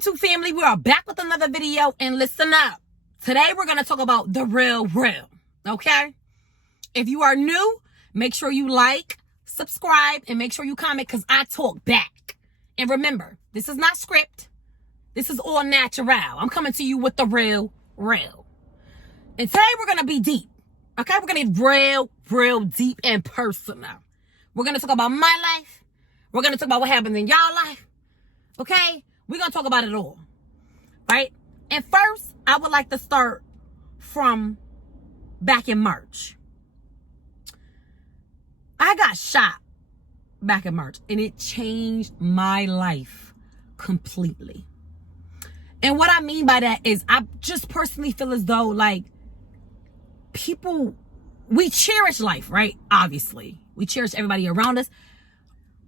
YouTube family, we are back with another video, and listen up. Today we're going to talk about the real, okay? If you are new, make sure you like, subscribe, and make sure you comment because I talk back. And remember, this is not script. This is all natural. I'm coming to you with the real. And today we're going to be deep, okay? We're going to get real deep and personal. We're going to talk about my life. We're going to talk about what happens in y'all life, okay? We're going to talk about it all, right? And first, I would like to start from back in March. I got shot back in March, and it changed my life completely. And what I mean by that is I just personally feel as though, like, people, we cherish life, right? Obviously. We cherish everybody around us.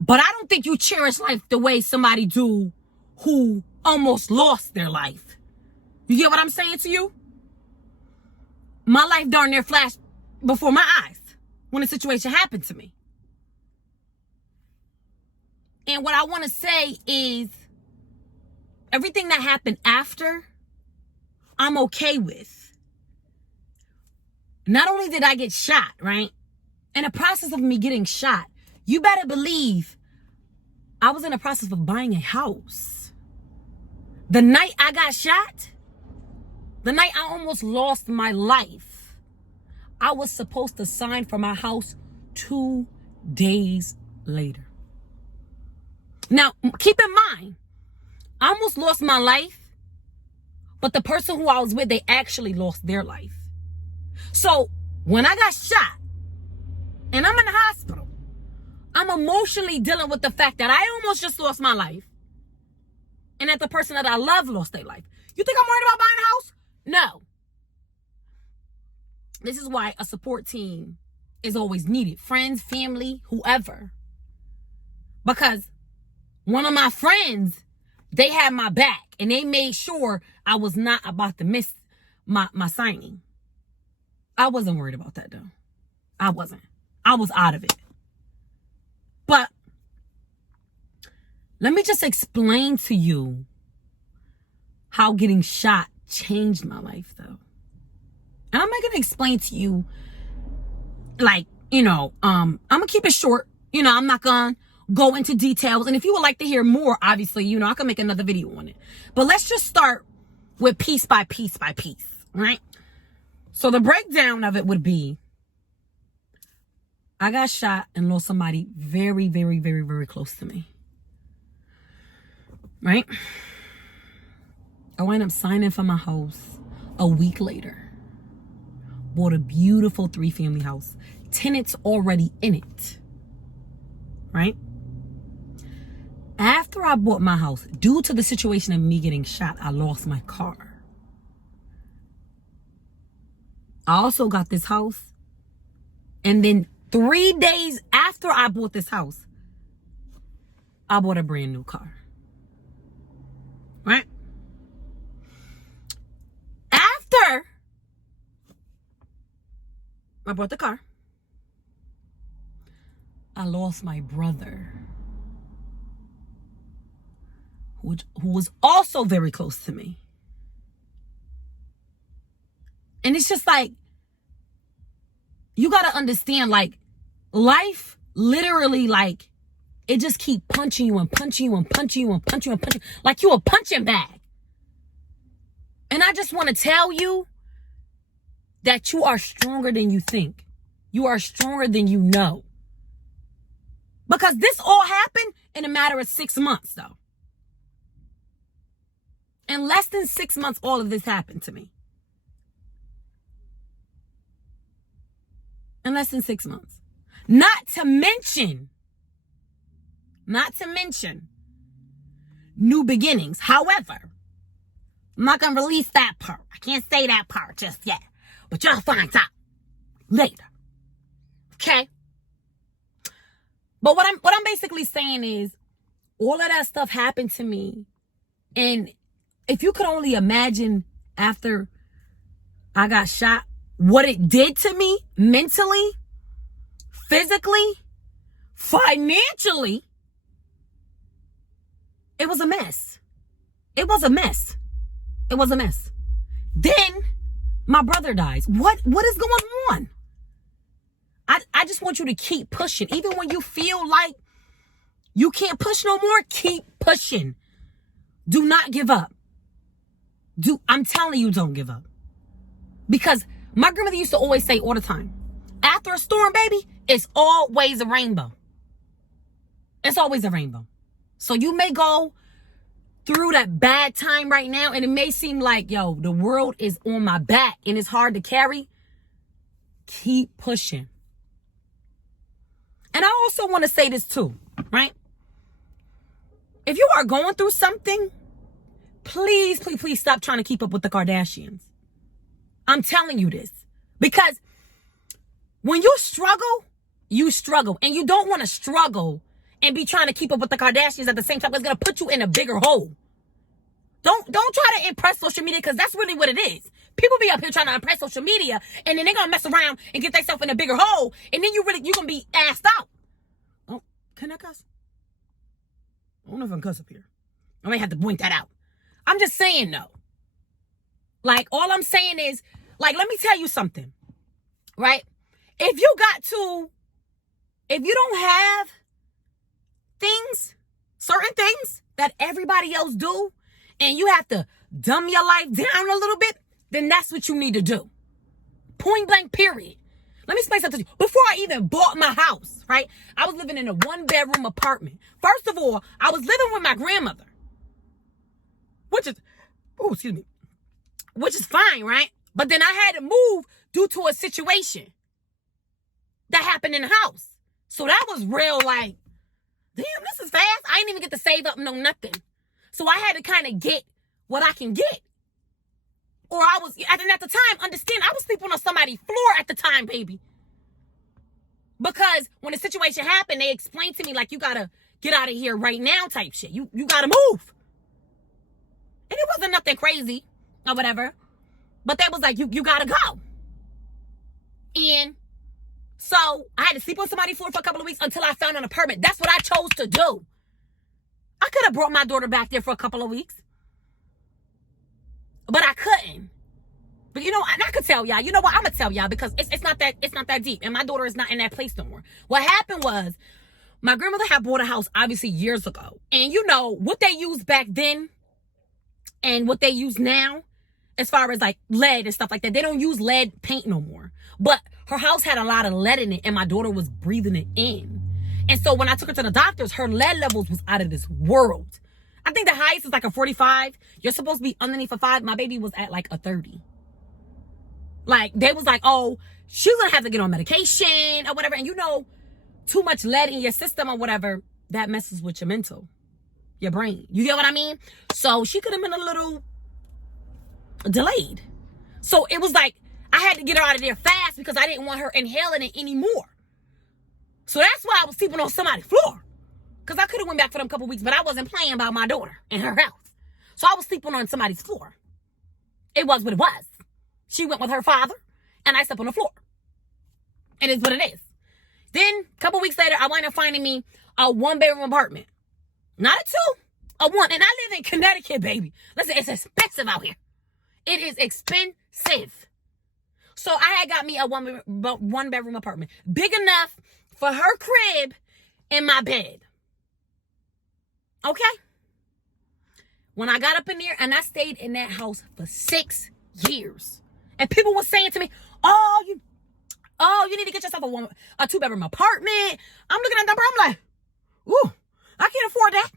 But I don't think you cherish life the way somebody do who almost lost their life. You get what I'm saying to you? My life darn near flashed before my eyes when a situation happened to me. And what I want to say is everything that happened after, I'm okay with. Not only did I get shot, right? In the process of me getting shot, you better believe I was in the process of buying a house. The night I got shot, the night I almost lost my life, I was supposed to sign for my house 2 days later. Now, keep in mind, I almost lost my life, but the person who I was with, they actually lost their life. So when I got shot and I'm in the hospital, I'm emotionally dealing with the fact that I almost just lost my life and that the person that I love lost their life. You think I'm worried about buying a house? No. This is why a support team is always needed. Friends, family, whoever. Because one of my friends, they had my back and they made sure I was not about to miss my signing. I wasn't worried about that though. I wasn't. I was out of it. But let me just explain to you how getting shot changed my life though. And I'm not going to explain to you like, I'm going to keep it short. I'm not going to go into details. And if you would like to hear more, obviously, I can make another video on it. But let's just start with piece by piece, right? So the breakdown of it would be, I got shot and lost somebody very, very, very, very close to me. Right? I wound up signing for my house a week later. Bought a beautiful 3-family house. Tenants already in it. Right? After I bought my house, due to the situation of me getting shot, I lost my car. I also got this house. And then 3 days after I bought this house, I bought a brand new car. Right? After I bought the car, I lost my brother, who was also very close to me. And it's just like, you got to understand, like, life literally, like, it just keep punching you and punching you and punching you and punching you and punching, like you a punching bag. And I just want to tell you that you are stronger than you think. You are stronger than you know. Because this all happened in a matter of 6 months, though. In less than 6 months, all of this happened to me. In less than 6 months. Not to mention new beginnings. However, I'm not going to release that part. I can't say that part just yet. But y'all find out later. Okay? But what I'm basically saying is all of that stuff happened to me. And if you could only imagine after I got shot, what it did to me mentally, physically, financially, it was a mess. It was a mess. It was a mess. Then my brother dies. What is going on? I just want you to keep pushing. Even when you feel like you can't push no more, keep pushing. Do not give up. I'm telling you, don't give up. Because my grandmother used to always say all the time, after a storm, baby, it's always a rainbow. It's always a rainbow. So you may go through that bad time right now, and it may seem like, yo, the world is on my back and it's hard to carry. Keep pushing. And I also want to say this too, right? If you are going through something, please, please, please stop trying to keep up with the Kardashians. I'm telling you this. Because when you struggle, you struggle. And you don't want to struggle and be trying to keep up with the Kardashians at the same time. It's going to put you in a bigger hole. Don't try to impress social media, because that's really what it is. People be up here trying to impress social media, and then they're going to mess around and get themselves in a bigger hole, and then you're going to be assed out. Oh, can I cuss? I don't know if I can cuss up here. I may have to point that out. I'm just saying, though. Like, all I'm saying is, like, let me tell you something, right? If you don't have certain things that everybody else do, and you have to dumb your life down a little bit, then that's what you need to do. Point blank, period. Let me explain something to you. Before I even bought my house, right? I was living in a 1-bedroom apartment. First of all, I was living with my grandmother, which is fine, right? But then I had to move due to a situation that happened in the house. So that was real, like, damn, this is fast. I didn't even get to save up, no nothing. So I had to kind of get what I can get. Or at the time, understand, I was sleeping on somebody's floor at the time, baby. Because when the situation happened, they explained to me, like, you gotta get out of here right now type shit. You gotta move. And it wasn't nothing crazy or whatever. But they was like, you gotta go. And so I had to sleep on somebody's floor for a couple of weeks until I found an apartment. That's what I chose to do. I could have brought my daughter back there for a couple of weeks. But I couldn't. But you know, and I could tell y'all, you know what? I'm going to tell y'all, because it's not that deep. And my daughter is not in that place no more. What happened was, my grandmother had bought a house, obviously, years ago. And you know, what they used back then and what they use now, as far as like lead and stuff like that, they don't use lead paint no more. But her house had a lot of lead in it, and my daughter was breathing it in. And so when I took her to the doctors, her lead levels was out of this world. I think the highest is like a 45. You're supposed to be underneath a 5. My baby was at like a 30. Like, they was like, oh, she's going to have to get on medication or whatever. And you know, too much lead in your system or whatever, that messes with your mental, your brain. You get what I mean? So she could have been a little delayed. So it was like, I had to get her out of there fast because I didn't want her inhaling it anymore. So that's why I was sleeping on somebody's floor. Because I could have went back for them a couple weeks, but I wasn't playing about my daughter and her health. So I was sleeping on somebody's floor. It was what it was. She went with her father, and I slept on the floor. It is what it is. Then, a couple weeks later, I wound up finding me a 1-bedroom apartment. Not a 2, a 1. And I live in Connecticut, baby. Listen, it's expensive out here. It is expensive. So I had got me a 1-bedroom apartment. Big enough for her crib and my bed. Okay? When I got up in there, and I stayed in that house for 6 years. And people were saying to me, oh, you need to get yourself a 2-bedroom apartment. I'm looking at that, I'm like, ooh, I can't afford that.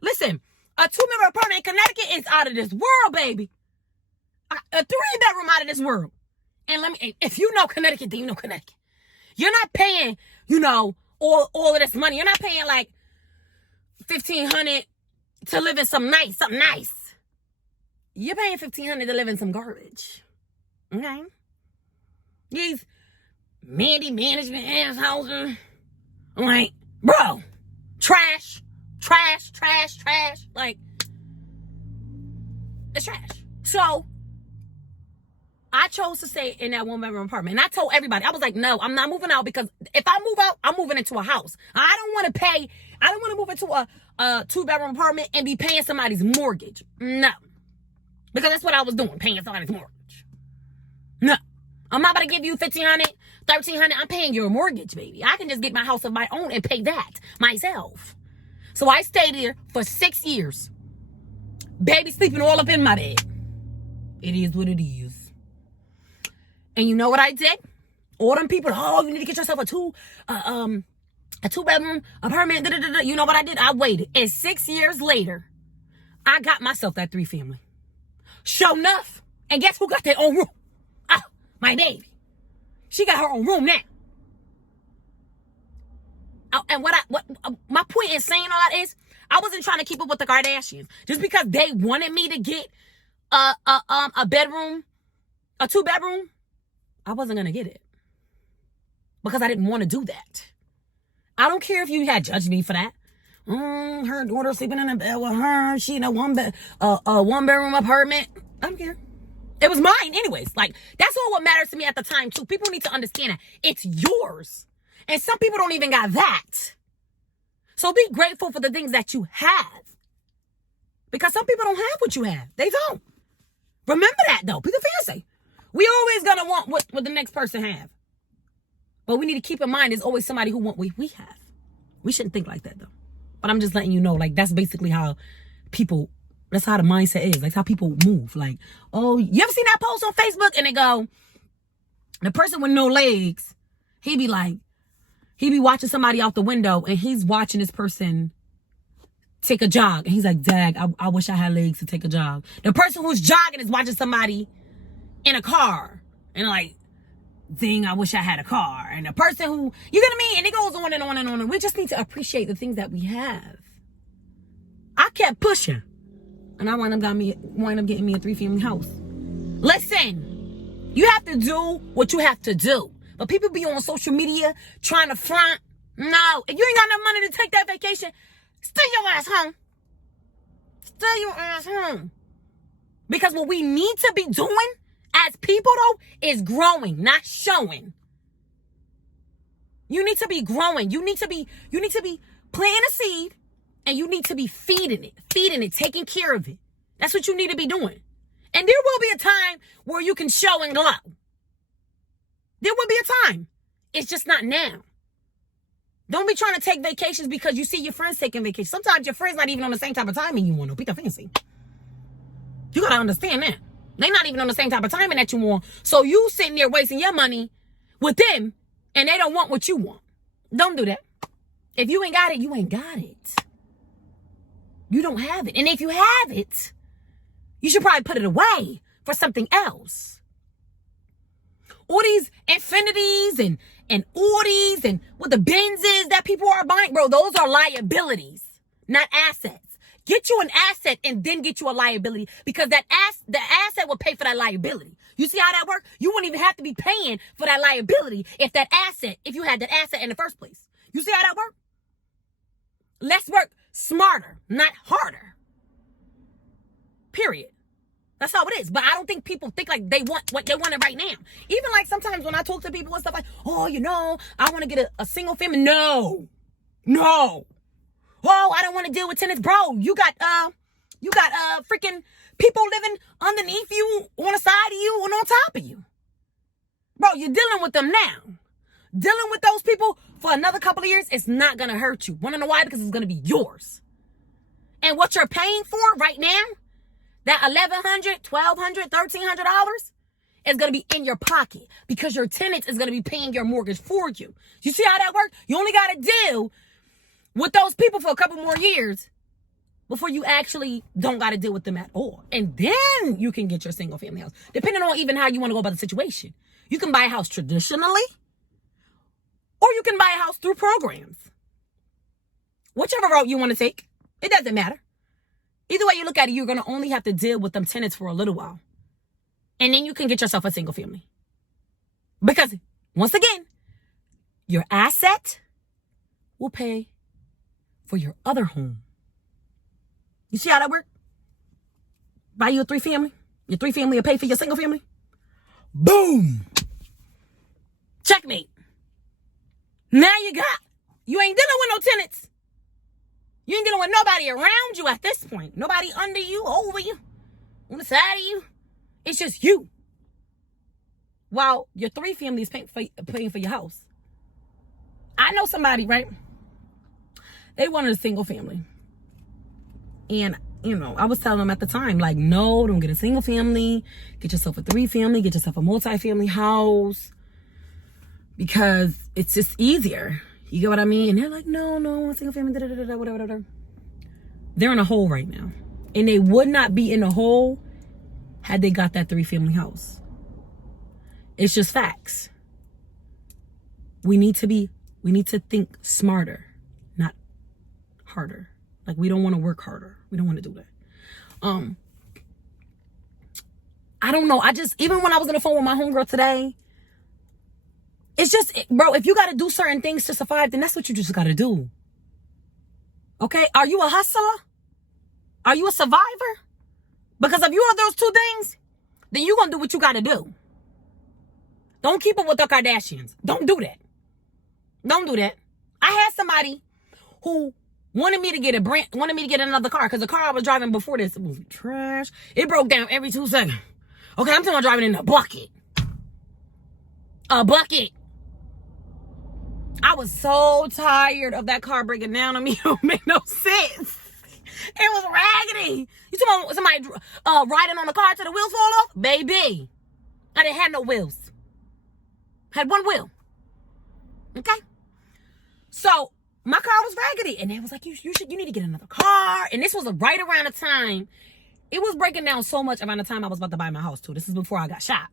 Listen, a 2-bedroom apartment in Connecticut is out of this world, baby. A 3-bedroom out of this world. And if you know Connecticut, then you know Connecticut. You're not paying, you know, all of this money. You're not paying like $1,500 to live in something nice. You're paying $1,500 to live in some garbage. Okay? These management houses. I'm like, bro, trash. Like, it's trash. So I chose to stay in that 1-bedroom apartment. And I told everybody, I was like, no, I'm not moving out, because if I move out, I'm moving into a house. I don't want to pay I didn't want to move into a 2-bedroom apartment and be paying somebody's mortgage. No. Because that's what I was doing, paying somebody's mortgage. No. I'm not about to give you $1,500, $1,300. I'm paying your mortgage, baby. I can just get my house of my own and pay that myself. So I stayed here for 6 years. Baby sleeping all up in my bed. It is what it is. And you know what I did? All them people, oh, you need to get yourself a 2-bedroom apartment. Da, da, da, da. You know what I did? I waited. And 6 years later, I got myself that 3-family. Sure enough. And guess who got their own room? Ah, my baby. She got her own room now. And my point in saying all that is, I wasn't trying to keep up with the Kardashians. Just because they wanted me to get a bedroom, a 2-bedroom, I wasn't going to get it. Because I didn't want to do that. I don't care if you had judged me for that. Her daughter sleeping in a bed with her. She in a 1-bedroom apartment. I don't care. It was mine anyways. Like, that's all what matters to me at the time too. People need to understand that it's yours. And some people don't even got that. So be grateful for the things that you have. Because some people don't have what you have. They don't. Remember that though. Be the fancy. We always gonna want what the next person have. But we need to keep in mind there's always somebody who want what we have. We shouldn't think like that though. But I'm just letting you know, like, that's basically how people, that's how the mindset is. That's how people move. Like, oh, you ever seen that post on Facebook? And they go, the person with no legs, he be watching somebody out the window and he's watching this person take a jog. And he's like, dag, I wish I had legs to take a jog. The person who's jogging is watching somebody in a car. And like, dang, I wish I had a car. And the person who, you get what I mean? And it goes on and on and on. And we just need to appreciate the things that we have. I kept pushing. And I wind up getting me a 3-family house. Listen, you have to do what you have to do. But people be on social media trying to front. No, if you ain't got enough money to take that vacation, stay your ass home. Stay your ass home. Because what we need to be doing as people, though, is growing, not showing. You need to be growing. You need to be planting a seed, and you need to be feeding it, taking care of it. That's what you need to be doing. And there will be a time where you can show and glow. There will be a time. It's just not now. Don't be trying to take vacations because you see your friends taking vacations. Sometimes your friends not even on the same type of timing you want to. Be the fancy. You got to understand that. They're not even on the same type of timing that you want. So you sitting there wasting your money with them and they don't want what you want. Don't do that. If you ain't got it, you ain't got it. You don't have it. And if you have it, you should probably put it away for something else. All these Infinities and Audis and what the Benzes that people are buying, bro, those are liabilities, not assets. Get you an asset and then get you a liability because the asset will pay for that liability. You see how that works? You wouldn't even have to be paying for that liability if you had that asset in the first place. You see how that works? Let's work smarter, not harder. Period. That's how it is. But I don't think people think like they want what they want it right now. Even like sometimes when I talk to people and stuff like, oh, I want to get a single family. No. Oh, I don't want to deal with tenants. Bro, you got freaking people living underneath you, on the side of you, and on top of you. Bro, you're dealing with them now. Dealing with those people for another couple of years, it's not going to hurt you. Want to know why? Because it's going to be yours. And what you're paying for right now, that $1,100, $1,200, $1,300 is going to be in your pocket because your tenant is going to be paying your mortgage for you. You see how that works? You only got to deal with those people for a couple more years before you actually don't got to deal with them at all. And then you can get your single family house, depending on even how you want to go about the situation. You can buy a house traditionally, or you can buy a house through programs. Whichever route you want to take, it doesn't matter. Either way you look at it, you're going to only have to deal with them tenants for a little while. And then you can get yourself a single family. Because, once again, your asset will pay for your other home. You see how that works? Buy you a 3-family. Your 3-family will pay for your single family. Boom. Checkmate. Now you ain't dealing with no tenants. You ain't dealing with nobody around you at this point. Nobody under you, over you, on the side of you. It's just you. While your 3 families paying for your house. I know somebody, right? They wanted a single family. And, you know, I was telling them at the time, like, no, don't get a single family. Get yourself a 3 family. Get yourself a multi-family house. Because it's just easier. You get what I mean? And they're like, no, a single family, whatever. They're in a hole right now. And they would not be in a hole had they got that 3 family house. It's just facts. We need to think smarter, not harder. Like, we don't want to work harder. We don't want to do that. I don't know. Even when I was on the phone with my homegirl today, it's just, bro, if you got to do certain things to survive, then that's what you just got to do. Okay? Are you a hustler? Are you a survivor? Because if you are those 2 things, then you're going to do what you got to do. Don't keep up with the Kardashians. Don't do that. Don't do that. I had somebody who wanted me to get another car because the car I was driving before this was trash. It broke down every 2 seconds. Okay, I'm talking about driving in a bucket. A bucket. I was so tired of that car breaking down on me. It don't make no sense. It was raggedy. You talking about somebody riding on the car till the wheels fall off? Baby, I didn't have no wheels. Had 1 wheel. Okay? So, my car was raggedy. And they was like, you need to get another car. And this was right around the time. It was breaking down so much around the time I was about to buy my house, too. This is before I got shot.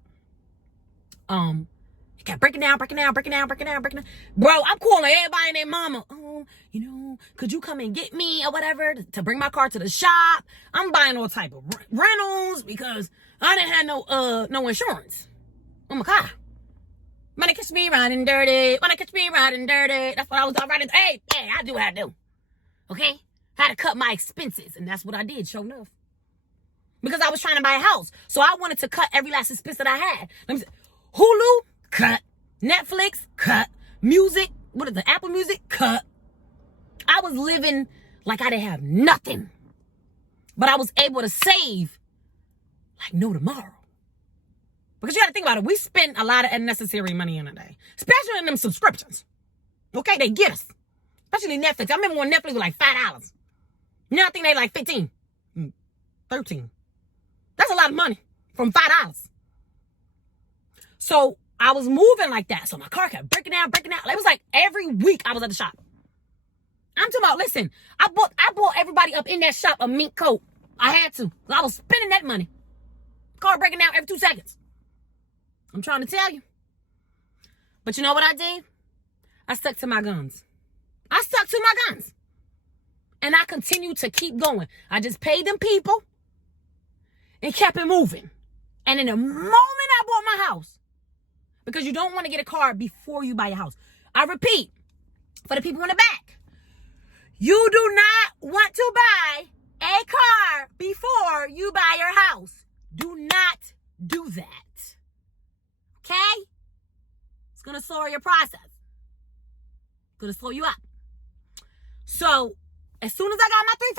It kept breaking down. Bro, I'm calling everybody and their mama. Oh, you know, could you come and get me or whatever to bring my car to the shop? I'm buying all type of rentals because I didn't have no insurance on my car. When they catch me riding dirty. That's what I was riding. Hey, I do what I do. Okay? Had to cut my expenses. And that's what I did, sure enough. Because I was trying to buy a house. So I wanted to cut every last expense that I had. Let me see. Hulu, cut. Netflix, cut. Music, what is it? Apple Music, cut. I was living like I didn't have nothing. But I was able to save like no tomorrow. Because you got to think about it. We spend a lot of unnecessary money in a day. Especially in them subscriptions. Okay? They get us. Especially Netflix. I remember when Netflix was like $5. Now I think they like 15. 13. That's a lot of money. From $5. So I was moving like that. So my car kept breaking down. It was like every week I was at the shop. I'm talking about, listen, I bought everybody up in that shop a mink coat. I had to. I was spending that money. Car breaking down every 2 seconds. I'm trying to tell you. But you know what I did? I stuck to my guns. And I continued to keep going. I just paid them people and kept it moving. And in the moment I bought my house, because you don't want to get a car before you buy a house. I repeat, for the people in the back, you do not want to buy a car before you buy your house. Do not do that. Okay? It's going to slow your process. It's going to slow you up. So, as soon as I got my 3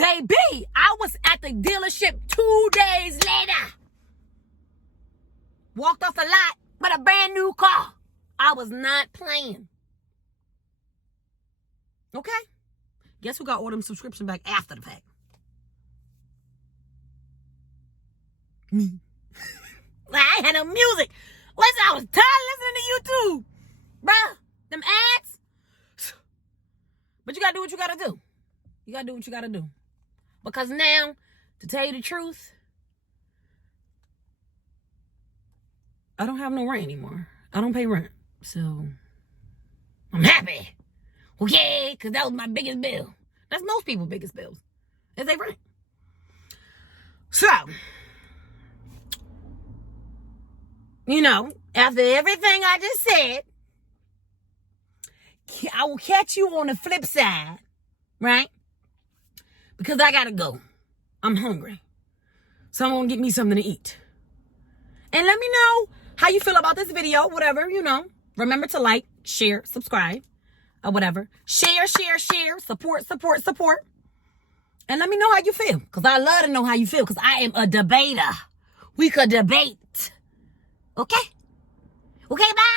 family, baby, I was at the dealership 2 days later. Walked off the lot with a brand new car. I was not playing. Okay? Guess who got all them subscription back after the fact? Me. I ain't had no music. Listen, I was tired listening to YouTube. Bruh, them ads. But you gotta do what you gotta do. You gotta do what you gotta do. Because now, to tell you the truth, I don't have no rent anymore. I don't pay rent. So, I'm happy. Okay, because that was my biggest bill. That's most people's biggest bills. Is they rent. So, you know, after everything I just said, I will catch you on the flip side, right? Because I gotta go. I'm hungry. So I'm gonna get me something to eat. And let me know how you feel about this video, whatever, you know. Remember to like, share, subscribe. or whatever. Share, share, share. Support, support, support. And let me know how you feel. Because I love to know how you feel. Because I am a debater. We could debate. Okay? Okay, bye.